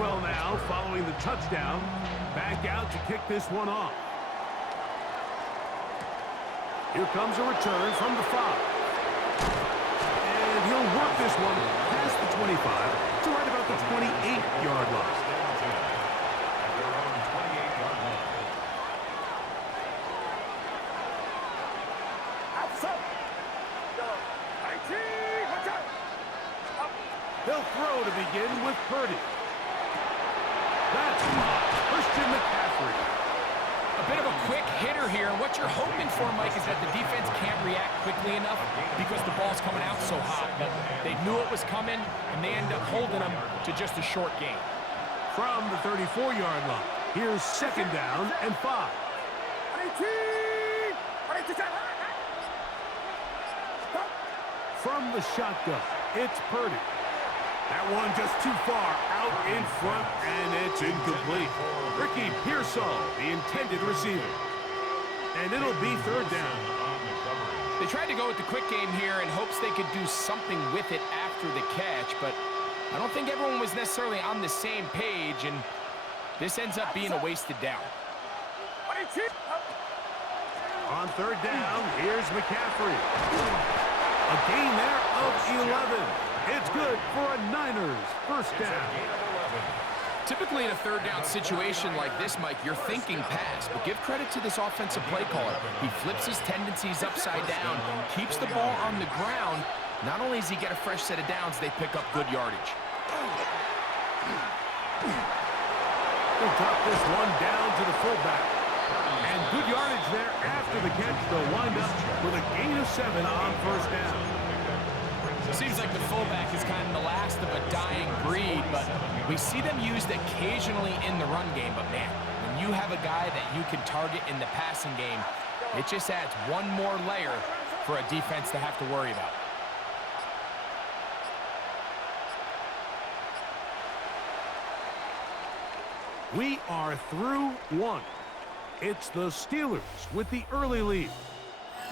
well now following the touchdown. Back out to kick this one off. Here comes a return from the 5. And he'll work this one past the 25 to right about the 28-yard line. They'll throw to begin with Purdy. That's Christian McCaffrey. A bit of a quick hitter here. What you're hoping for, Mike, is that the defense can't react quickly enough because the ball's coming out so hot. But they knew it was coming, and they end up holding them to just a short gain. From the 34-yard line, here's second down and 5. From the shotgun, it's Purdy. That one just too far out in front, and it's incomplete. Ricky Pearsall, the intended receiver. And it'll be third down. They tried to go with the quick game here in hopes they could do something with it after the catch, but I don't think everyone was necessarily on the same page, and this ends up being a wasted down. On third down, here's McCaffrey. A gain there of 11. It's good for a Niners first down. Typically in a third down situation like this, Mike, you're thinking pass, but give credit to this offensive play caller. He flips his tendencies upside down, keeps the ball on the ground. Not only does he get a fresh set of downs, they pick up good yardage. They'll drop this one down to the fullback. And good yardage there after the catch. They'll wind up with a gain of 7 on first down. Seems like the fullback is kind of the last of a dying breed, but we see them used occasionally in the run game. But, man, when you have a guy that you can target in the passing game, it just adds one more layer for a defense to have to worry about. We are through one. It's the Steelers with the early lead.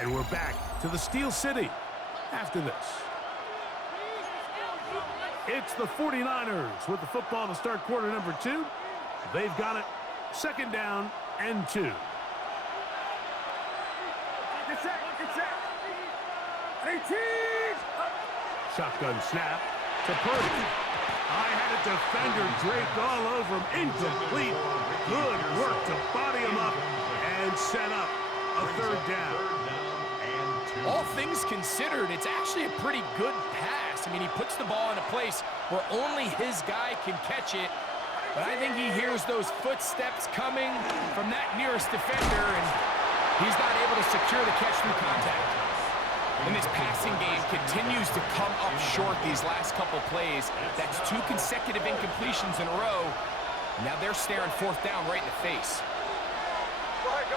And we're back to the Steel City after this. It's the 49ers with the football to start quarter number 2. They've got it. Second down and 2. Shotgun snap to Purdy. I had a defender draped all over him. Incomplete. Good work to body him up and set up a third down. All things considered, it's actually a pretty good pass. I mean, he puts the ball in a place where only his guy can catch it. But I think he hears those footsteps coming from that nearest defender, and he's not able to secure the catch through contact. And this passing game continues to come up short these last couple plays. That's 2 consecutive incompletions in a row. Now they're staring fourth down right in the face. Go ahead.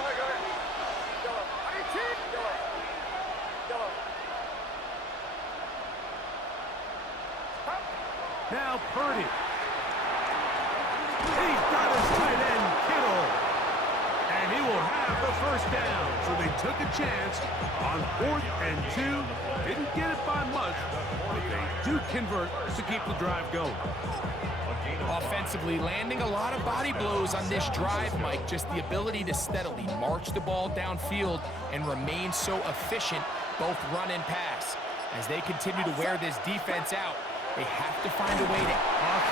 Now Purdy. He's got his tight end, Kittle. And he will have the first down. So they took a chance on 4th and 2. Didn't get it by much, but they do convert to keep the drive going. Offensively, landing a lot of body blows on this drive, Mike. Just the ability to steadily march the ball downfield and remain so efficient, both run and pass. As they continue to wear this defense out, they have to find a way to...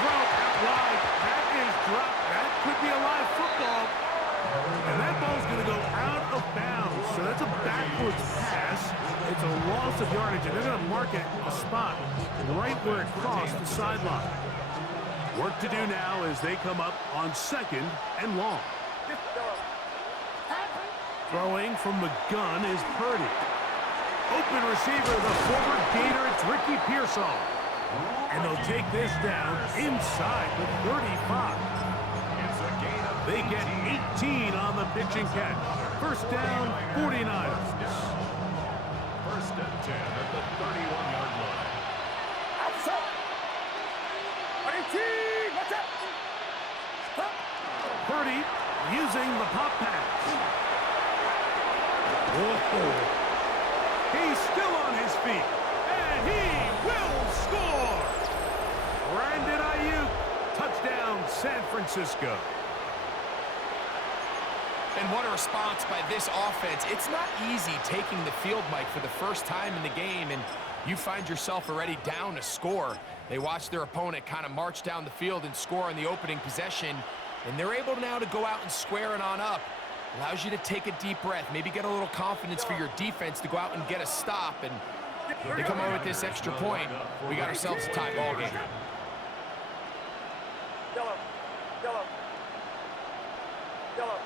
Throw out wide. That is dropped. That could be a live football. And that ball's going to go out of bounds. So that's a backwards pass. It's a loss of yardage, and they're going to mark it a spot right where it crossed the sideline. Work to do now as they come up on 2nd and long. Throwing from the gun is Purdy. Open receiver, the forward gainer, it's Ricky Pearsall. And they'll take this down inside the 35. They get 18 on the pitch and catch. First down, 49ers. First and 10 at the 31-yard line. Purdy using the pop pass. Whoa. He's still on his feet. And he will score. Brandon Ayuk, touchdown. Touchdown, San Francisco. And what a response by this offense. It's not easy taking the field, Mike, for the first time in the game, and you find yourself already down a score. They watch their opponent kind of march down the field and score on the opening possession, and they're able now to go out and square it on up. Allows you to take a deep breath, maybe get a little confidence for your defense to go out and get a stop, and they come over with this extra point. We got ourselves a tie ball game. Yellow. Yellow. Yellow.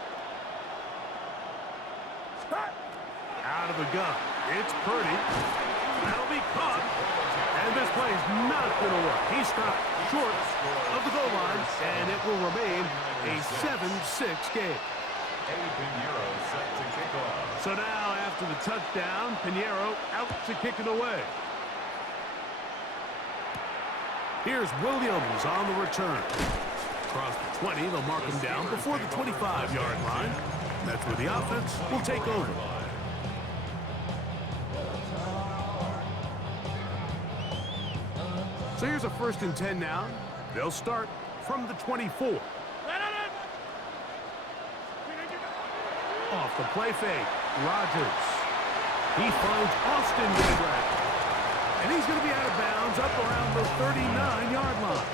Out of the gun. It's Purdy. That'll be caught. And this play is not going to work. He stopped short of the goal line, and it will remain a 7-6 game. Pinheiro set to kick off. So now, after the touchdown, Pinheiro out to kick it away. Here's Williams on the return. Across the 20, they'll mark him down before the 25-yard line. That's where the offense will take over. So here's a 1st and 10 now. They'll start from the 24. Off the play fake, Rodgers. He finds Austin to the ground. And he's going to be out of bounds up around the 39-yard line.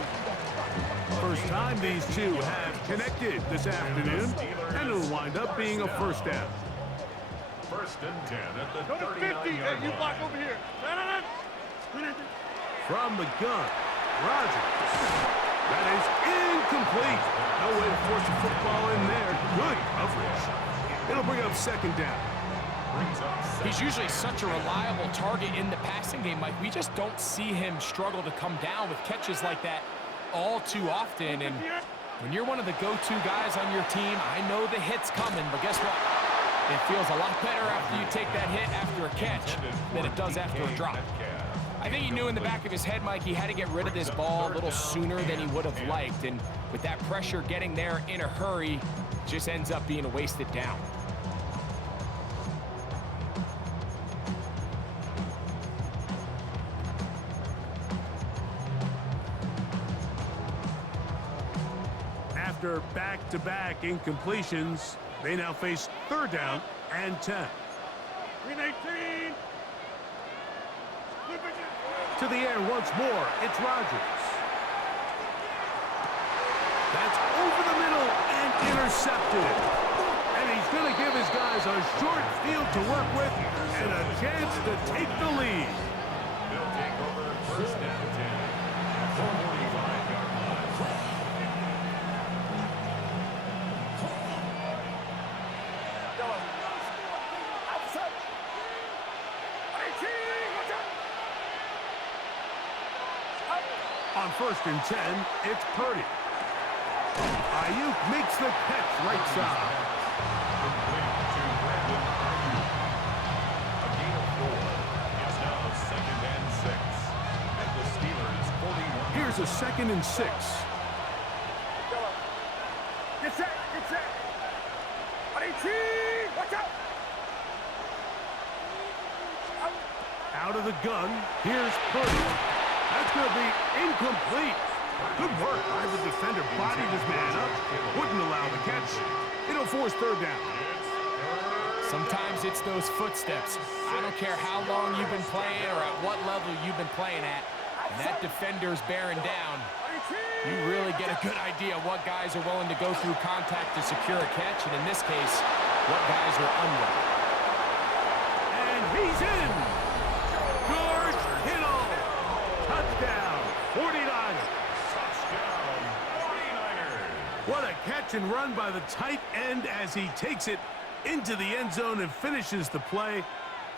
First time these two have connected this afternoon, and it'll wind up being a 1st down. 1st and 10 at the Go to 50. 39-yard Hey, you line. block over here. From the gun, Rodgers. That is incomplete. No way to force a football in there. Good coverage. It'll bring up 2nd down. He's usually such a reliable target in the passing game, Mike. We just don't see him struggle to come down with catches like that all too often. And when you're one of the go-to guys on your team, I know the hit's coming, but guess what? It feels a lot better after you take that hit after a catch than it does after a drop. I think he knew in the back of his head, Mike, he had to get rid of this ball a little sooner than he would have liked. And with that pressure getting there in a hurry, just ends up being a wasted down. After back-to-back incompletions, they now face 3rd down and 10. 319. To the air once more, it's Rodgers. That's over the middle and intercepted. And he's going to give his guys a short field to work with and a chance to take the lead. They'll take over 1st and 10 at the 45-yard line. Yellow. Outside. 18. Watch out. On 1st and 10, it's Purdy. Ayuk makes the catch right side. Complete to Brandon Ayuk. A gain of 4. It's now 2nd and 6 at the Steelers' 41. Here's a 2nd and 6. Yellow. Get set. Get set. 18. Watch out. Out of the gun, here's Purdy. That's going to be incomplete. Good work by the defender. Bodied his man up. Wouldn't allow the catch. It'll force 3rd down. Sometimes it's those footsteps. I don't care how long you've been playing or at what level you've been playing at. And that defender's bearing down. You really get a good idea what guys are willing to go through contact to secure a catch, and in this case, what guys are unwilling. And he's in. George Kittle. Touchdown. 49ers. Touchdown, 49ers. What a catch and run by the tight end as he takes it into the end zone and finishes the play.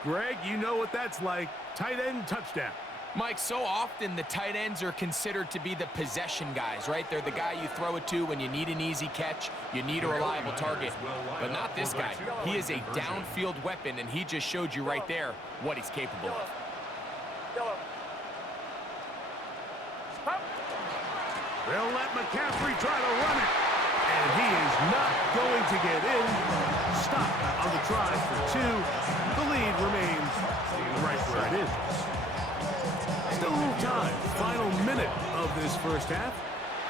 Greg, you know what that's like. Tight end touchdown. Mike, so often the tight ends are considered to be the possession guys, right? They're the guy you throw it to when you need an easy catch, you need a reliable target. But not this guy. He is a downfield weapon, and he just showed you right there what he's capable of. Yellow. Stop. They'll let McCaffrey try to run it. And he is not going to get in. Stop on the try for 2. The lead remains right where it is. Still a little time. Final minute of this first half.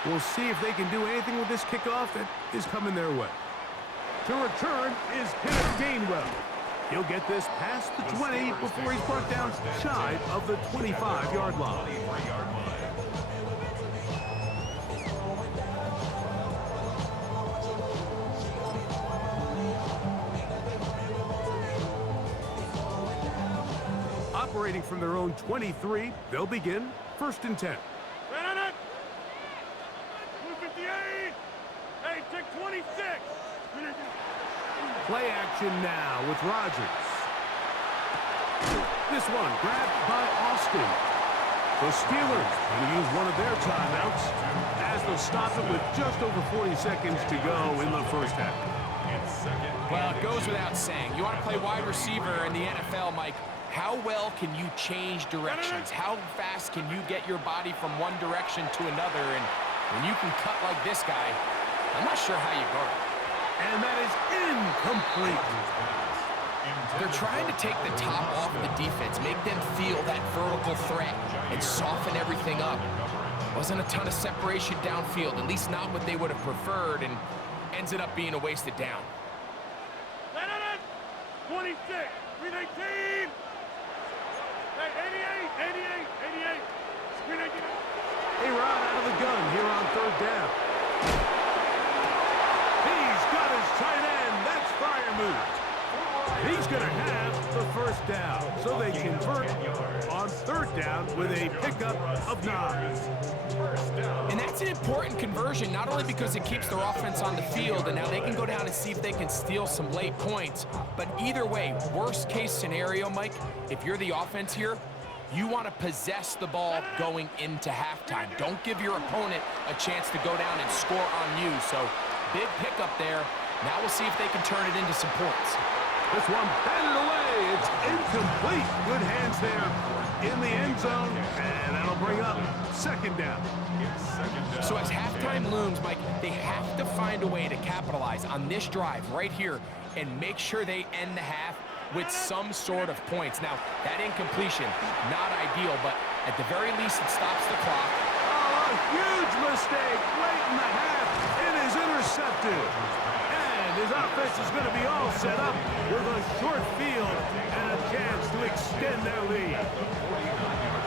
We'll see if they can do anything with this kickoff that is coming their way. To return is Kenneth Gainwell. He'll get this past the 20 before he's brought down shy of the 25-yard line. Operating from their own 23, they'll begin 1st and 10. 258. Hey, check 26. Play action now with Rodgers. This one grabbed by Austin. The Steelers going to use one of their timeouts as they'll stop it with just over 40 seconds to go in the first half. Well, it goes without saying. You want to play wide receiver in the NFL, Mike. How well can you change directions? How fast can you get your body from one direction to another? And when you can cut like this guy, I'm not sure how you guard it. And that is incomplete. They're trying to take the top off the defense, make them feel that vertical threat, and soften everything up. Wasn't a ton of separation downfield, at least not what they would have preferred, and ends it up being a wasted down. 26, 319. Hey, 88. 319. A-Rod out of the gun here on 3rd down. He's got his tight end. That's Freiermuth. He's going to have the 1st down. So they convert on 3rd down with a pickup of 9. And that's an important conversion, not only because it keeps their offense on the field, and now they can go down and see if they can steal some late points. But either way, worst case scenario, Mike, if you're the offense here, you want to possess the ball going into halftime. Don't give your opponent a chance to go down and score on you. So big pickup there. Now we'll see if they can turn it into some points. This one batted away. It's incomplete. Good hands there in the end zone, and that'll bring up 2nd down. So as halftime looms, Mike, they have to find a way to capitalize on this drive right here and make sure they end the half with some sort of points. Now, that incompletion, not ideal, but at the very least, it stops the clock. Oh, a huge mistake late in the half. It is intercepted. And his offense is going to be all set up with a short field and a chance to extend their lead.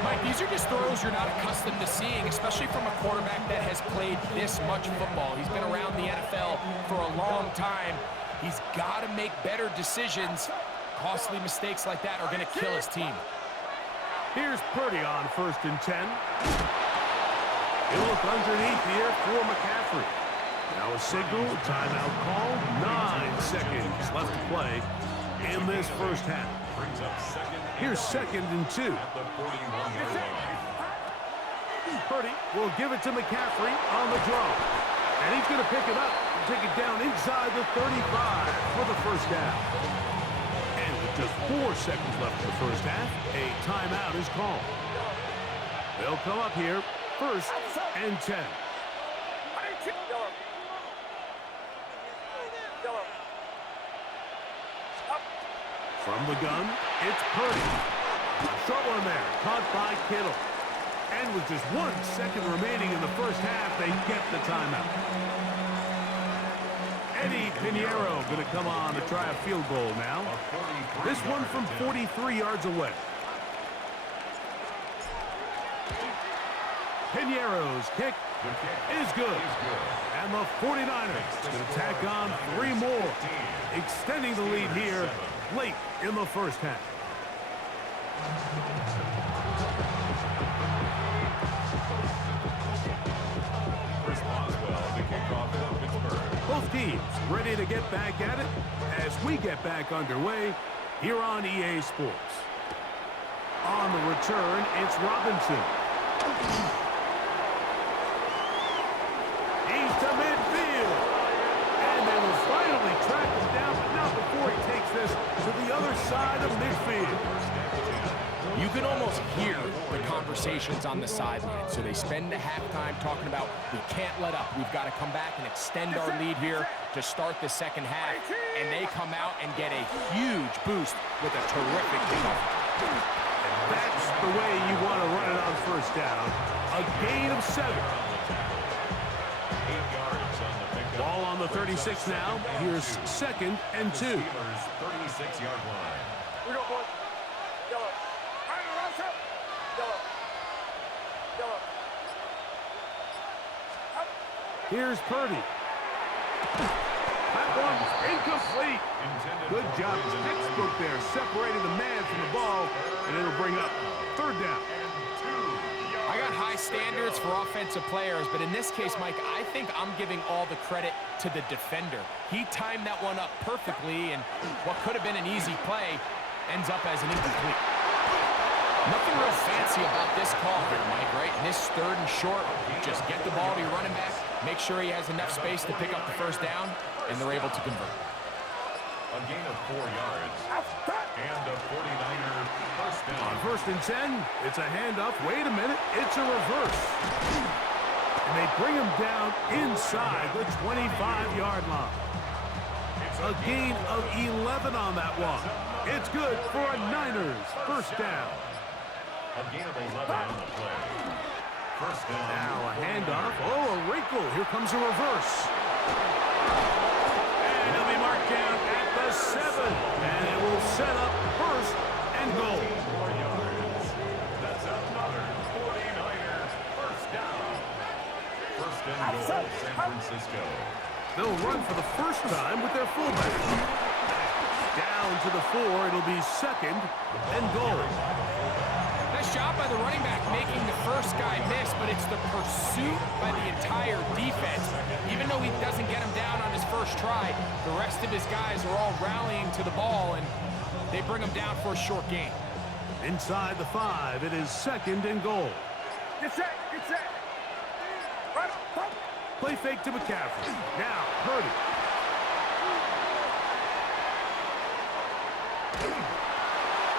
Mike, these are just throws you're not accustomed to seeing, especially from a quarterback that has played this much football. He's been around the NFL for a long time. He's got to make better decisions. Costly mistakes like that are going to kill his team. Here's Purdy on 1st and 10. He'll look underneath here for McCaffrey. Now a signal, timeout call, 9 seconds left to play in this first half. Here's 2nd and 2. Purdy will give it to McCaffrey on the draw. And he's going to pick it up and take it down inside the 35 for the 1st down. And with just 4 seconds left in the first half, a timeout is called. They'll come up here, 1st and 10. From the gun, it's Purdy. Short one there, caught by Kittle. And with just 1 second remaining in the first half, they get the timeout. Eddie Pinheiro going to come on to try a field goal now. This one from 43 yards away. Pinheiro's kick is good. And the 49ers going to tack on 3 more, extending the lead here late in the first half. Both teams ready to get back at it as we get back underway here on EA Sports. On the return, it's Robinson. He's to midfield. And they will finally track him down, but not before he takes this to the other side of midfield. You can almost hear the conversations on the sideline. So they spend the halftime talking about, we can't let up. We've got to come back and extend our lead here to start the second half. And they come out and get a huge boost with a terrific kickoff. That's the way you want to run it on 1st down. A gain of 7. the 36 now. Here's 2nd and 2. Steelers' 36-yard line. We go, boys. Yellow. Yellow. Yellow. Here's Purdy. That one's incomplete. Good job. Textbook there, separating the man from the ball, and it'll bring up 3rd down. I got high standards for offensive players, but in this case, Mike, I think I'm giving all the credit to the defender. He timed that one up perfectly, and what could have been an easy play ends up as an incomplete. Nothing real fancy about this call here, Mike, right? In this 3rd and short, just get the ball to your running back, make sure he has enough space to pick up the 1st down, and they're able to convert. A gain of 4 yards. And a 49er 1st down. On 1st and 10, it's a handoff. Wait a minute, it's a reverse. And they bring him down inside the 25-yard line. A gain of 11 on that one. It's good for a Niners 1st down. A gain of 11 on the play. 1st down. Now a handoff. Oh, a wrinkle. Here comes a reverse. And he'll be marked down at the 7. And it will set up 1st and goal. 4 yards. That's another 49er 1st down. 1st and goal, San Francisco. They'll run for the 1st time with their fullback. Down to the 4. It'll be 2nd and goal. Nice job by the running back making the 1st guy miss, but it's the pursuit by the entire defense. Even though he doesn't get him down on his 1st try, the rest of his guys are all rallying to the ball, and they bring him down for a short gain. Inside the 5, it is 2nd and goal. Get set. Get set. Right. Play fake to McCaffrey. Now, Purdy.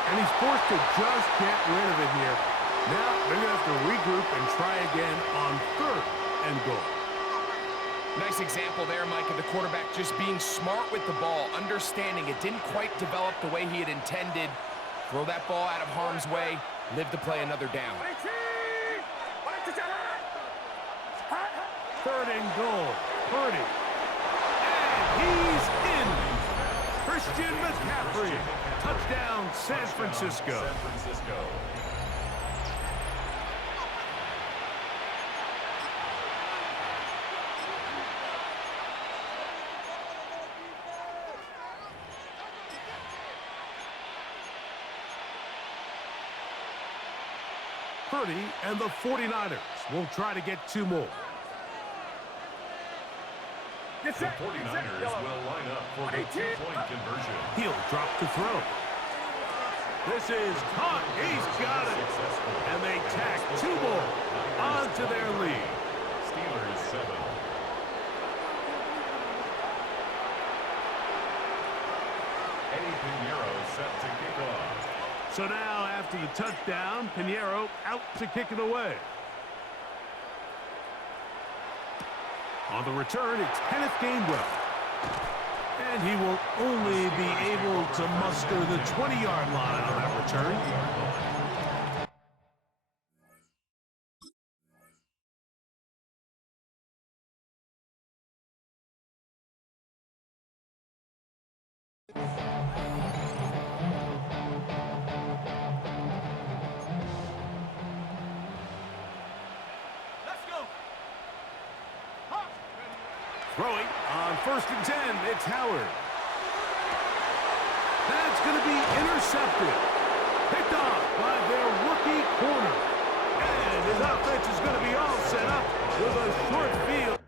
And he's forced to just get rid of it here. Now, they're going to have to regroup and try again on 3rd and goal. Nice example there, Mike, of the quarterback just being smart with the ball, understanding it didn't quite develop the way he had intended. Throw that ball out of harm's way, live to play another down. 3rd and goal. Purdy. And he's in. Christian McCaffrey. Touchdown, San Francisco. San Francisco. Purdy and the 49ers will try to get 2 more. The 49ers will line up for the 2-point conversion. He'll drop to throw. This is caught. He's got it. And they tack 2 more onto their lead. Steelers 7. Eddie Pinheiro set to kick off. So now, after the touchdown, Pinheiro out to kick it away. On the return, it's Kenneth Gainwell. And he will only be able to muster the 20-yard line on that return. Throwing on 1st and 10, it's Howard. That's going to be intercepted. Picked off by their rookie corner. And his offense is going to be all set up with a short field.